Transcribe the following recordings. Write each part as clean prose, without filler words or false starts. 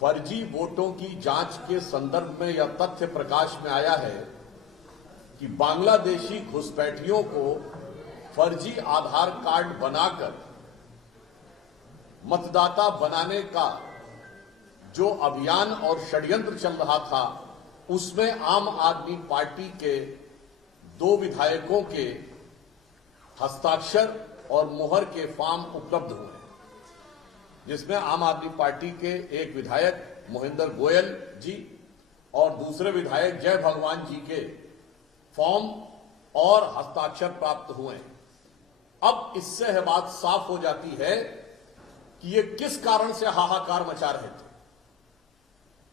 फर्जी वोटों की जांच के संदर्भ में यह तथ्य प्रकाश में आया है कि बांग्लादेशी घुसपैठियों को फर्जी आधार कार्ड बनाकर मतदाता बनाने का जो अभियान और षड्यंत्र चल रहा था, उसमें आम आदमी पार्टी के 2 विधायकों के हस्ताक्षर और मोहर के फॉर्म उपलब्ध हुए, जिसमें आम आदमी पार्टी के एक विधायक मोहिंदर गोयल जी और दूसरे विधायक जय भगवान जी के फॉर्म और हस्ताक्षर प्राप्त हुए। अब इससे यह बात साफ हो जाती है कि ये किस कारण से हाहाकार मचा रहे थे।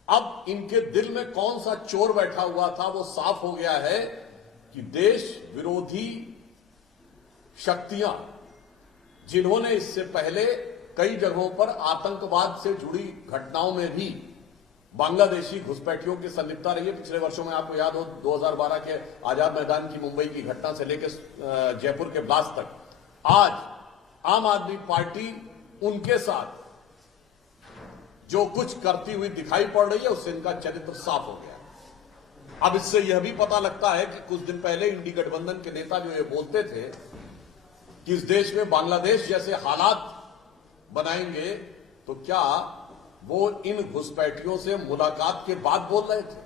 अब इनके दिल में कौन सा चोर बैठा हुआ था, वो साफ हो गया है कि देश विरोधी शक्तियां, जिन्होंने इससे पहले कई जगहों पर आतंकवाद से जुड़ी घटनाओं में भी बांग्लादेशी घुसपैठियों की संलिप्तता रही है। पिछले वर्षों में आपको याद हो 2012 के आजाद मैदान की मुंबई की घटना से लेकर जयपुर के ब्लास्ट तक, आज आम आदमी पार्टी उनके साथ जो कुछ करती हुई दिखाई पड़ रही है, उससे इनका चरित्र साफ हो गया। अब इससे यह भी पता लगता है कि कुछ दिन पहले इंडी गठबंधन के नेता जो ये बोलते थे कि इस देश में बांग्लादेश जैसे हालात बनाएंगे, तो क्या वो इन घुसपैठियों से मुलाकात के बाद बोल रहे थे?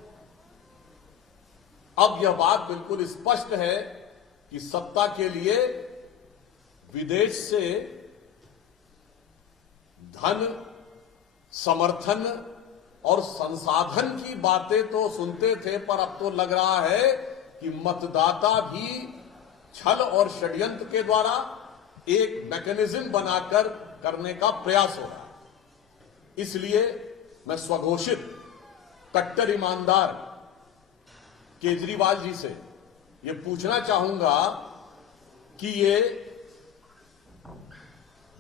अब यह बात बिल्कुल स्पष्ट है कि सत्ता के लिए विदेश से धन, समर्थन और संसाधन की बातें तो सुनते थे, पर अब तो लग रहा है कि मतदाता भी छल और षड्यंत्र के द्वारा एक मैकेनिज्म बनाकर करने का प्रयास हो रहा है। इसलिए मैं स्वघोषित कट्टर ईमानदार केजरीवाल जी से ये पूछना चाहूंगा कि ये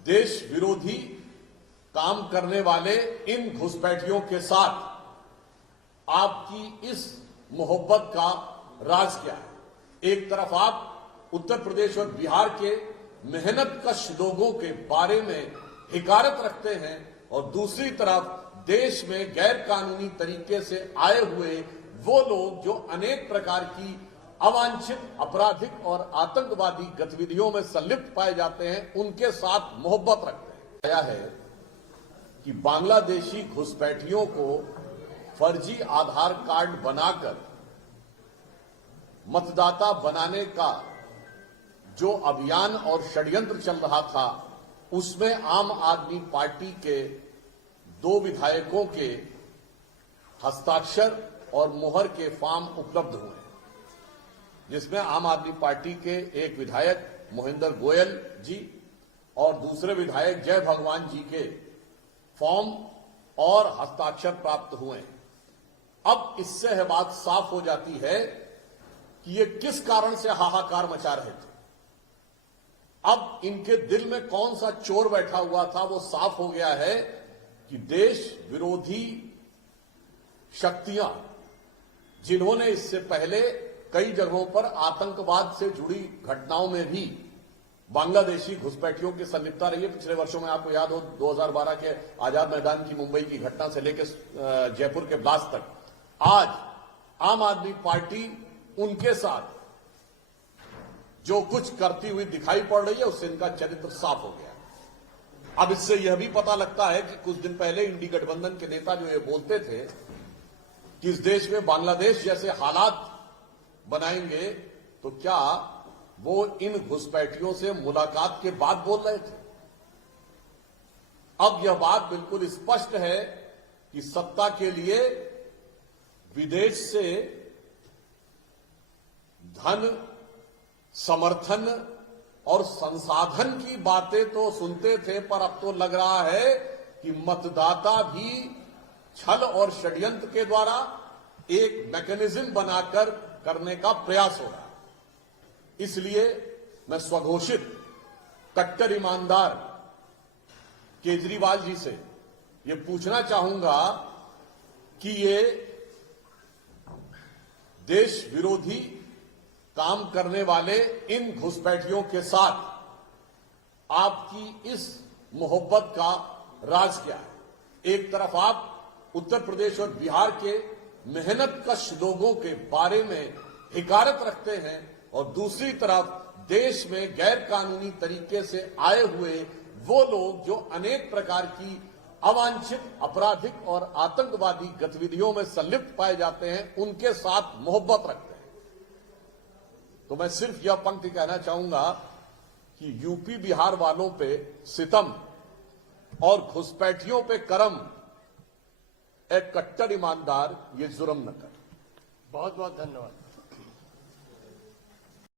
देश विरोधी काम करने वाले इन घुसपैठियों के साथ आपकी इस मोहब्बत का राज क्या है? एक तरफ आप उत्तर प्रदेश और बिहार के मेहनतकश लोगों के बारे में हिकारत रखते हैं और दूसरी तरफ देश में गैर कानूनी तरीके से आए हुए वो लोग जो अनेक प्रकार की अवांछित, आपराधिक और आतंकवादी गतिविधियों में संलिप्त पाए जाते हैं, उनके साथ मोहब्बत रखते हैं। आया है कि बांग्लादेशी घुसपैठियों को फर्जी आधार कार्ड बनाकर मतदाता बनाने का जो अभियान और षड्यंत्र चल रहा था, उसमें आम आदमी पार्टी के 2 विधायकों के हस्ताक्षर और मोहर के फॉर्म उपलब्ध हुए, जिसमें आम आदमी पार्टी के एक विधायक मोहिंदर गोयल जी और दूसरे विधायक जय भगवान जी के फॉर्म और हस्ताक्षर प्राप्त हुए। अब इससे यह बात साफ हो जाती है कि ये किस कारण से हाहाकार मचा रहे थे। अब इनके दिल में कौन सा चोर बैठा हुआ था, वो साफ हो गया है कि देश विरोधी शक्तियां, जिन्होंने इससे पहले कई जगहों पर आतंकवाद से जुड़ी घटनाओं में भी बांग्लादेशी घुसपैठियों की संलिप्तता रही है। पिछले वर्षों में आपको याद हो 2012 के आजाद मैदान की मुंबई की घटना से लेकर जयपुर के ब्लास्ट तक, आज आम आदमी पार्टी उनके साथ जो कुछ करती हुई दिखाई पड़ रही है, उससे इनका चरित्र साफ हो गया। अब इससे यह भी पता लगता है कि कुछ दिन पहले इंडी गठबंधन के नेता जो ये बोलते थे कि इस देश में बांग्लादेश जैसे हालात बनाएंगे, तो क्या वो इन घुसपैठियों से मुलाकात के बाद बोल रहे थे? अब यह बात बिल्कुल स्पष्ट है कि सत्ता के लिए विदेश से धन, समर्थन और संसाधन की बातें तो सुनते थे, पर अब तो लग रहा है कि मतदाता भी छल और षड्यंत्र के द्वारा एक मैकेनिज्म बनाकर करने का प्रयास हो रहा है। इसलिए मैं स्वघोषित कट्टर ईमानदार केजरीवाल जी से ये पूछना चाहूंगा कि ये देश विरोधी काम करने वाले इन घुसपैठियों के साथ आपकी इस मोहब्बत का राज क्या है? एक तरफ आप उत्तर प्रदेश और बिहार के मेहनतकश लोगों के बारे में हिकारत रखते हैं और दूसरी तरफ देश में गैर कानूनी तरीके से आए हुए वो लोग जो अनेक प्रकार की अवांछित आपराधिक और आतंकवादी गतिविधियों में संलिप्त पाए जाते हैं, उनके साथ मोहब्बत रखते हैं। तो मैं सिर्फ यह पंक्ति कहना चाहूंगा कि यूपी बिहार वालों पे सितम और घुसपैठियों पे करम, एक कट्टर ईमानदार ये जुर्म न करे। बहुत बहुत धन्यवाद।